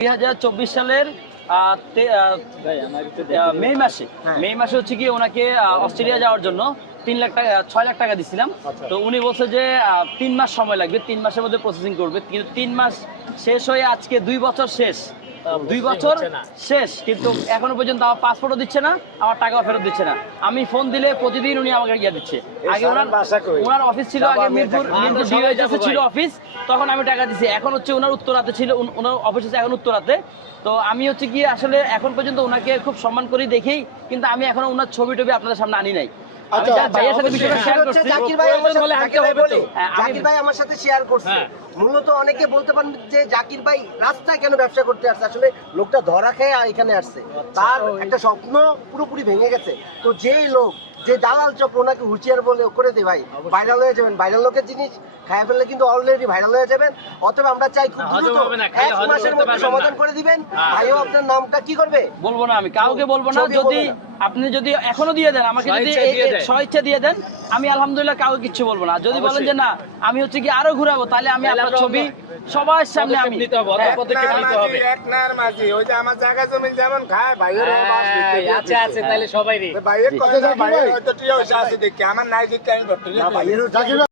দুই হাজার চব্বিশ সালের মে মাসে। মে মাসে হচ্ছে কি ওনাকে অস্ট্রেলিয়া যাওয়ার জন্য তিন লাখ টাকা ছয় লাখ টাকা দিছিলাম। তো উনি বলছে যে তিন মাস সময় লাগবে তিন মাসের মধ্যে প্রসেসিং করবে। কিন্তু তিন মাস শেষ হয়ে আজকে দুই বছর শেষ। দুই বছর শেষ কিন্তু এখনও পর্যন্ত আমার পাসপোর্টও দিচ্ছে না আমার টাকাও ফেরত দিচ্ছে না। আমি ফোন দিলে প্রতিদিন উনি আমাকে ইয়ে দিচ্ছে। আগে ওনার ওনার অফিস ছিল আগে মিরপুর মিরপুর ডিওএইচএস ছিল অফিস তখন আমি টাকা দিছি। এখন হচ্ছে ওনার উত্তরাতে ছিল ওনার অফিস আছে এখন উত্তরাতে। তো আমি হচ্ছে কি আসলে এখন পর্যন্ত ওনাকে খুব সম্মান করি দেখেই কিন্তু আমি এখনও ওনার ছবি টবি আপনাদের সামনে আনি নাই। আচ্ছা, ভাইয়ের সাথে বিষয়টা শেয়ার করছি জাকির ভাই আমার সাথে- জাকির ভাই বলি, হ্যাঁ, জাকির ভাই আমার সাথে শেয়ার করছে। মূলত অনেকে বলতে পারেন যে জাকির ভাই রাস্তায় কেন ব্যবসা করতে আসছে? আসলে লোকটা ধরা খেয়ে এখানে আসছে। তার একটা স্বপ্ন পুরোপুরি ভেঙে গেছে। তো যেই লোক যে দালাল চক্র ওনাকে হুঁশিয়ার বলে করে দে ভাই ভাইরাল হয়ে যাবেন। ভাইরাল লোকের জিনিস খায় ফেললে কিন্তু অলরেডি ভাইরাল হয়ে যাবেন। অথবা আমরা চাই খুব দ্রুত এক মাসের মধ্যে সমাধান করে দিবেন। ভাইও আপনার নামটা কি করবে? বলব না আমি কাউকে বলব না যদি আপনি যদি এখনও দিয়ে দেন আমাকে যদি স্বেচ্ছা দিয়ে দেন আমি আলহামদুলিল্লাহ কাউকে কিচ্ছু বলব না। যদি বলেন যে না আমি হচ্ছে কি আরও ঘুরাবো তাহলে আমি আপনার ছবি সবার সামনে আমি হ্যাঁ, এক নার মাঝি ওই যে আমার জায়গা জমি যেমন খায় ভাইয়ের আছে আছে তাহলে সবাই ভাইয়ের কথা ভাইয়ের হয়তো টিয়া হইছে আছে দেখি আমার নাই দেখি আমি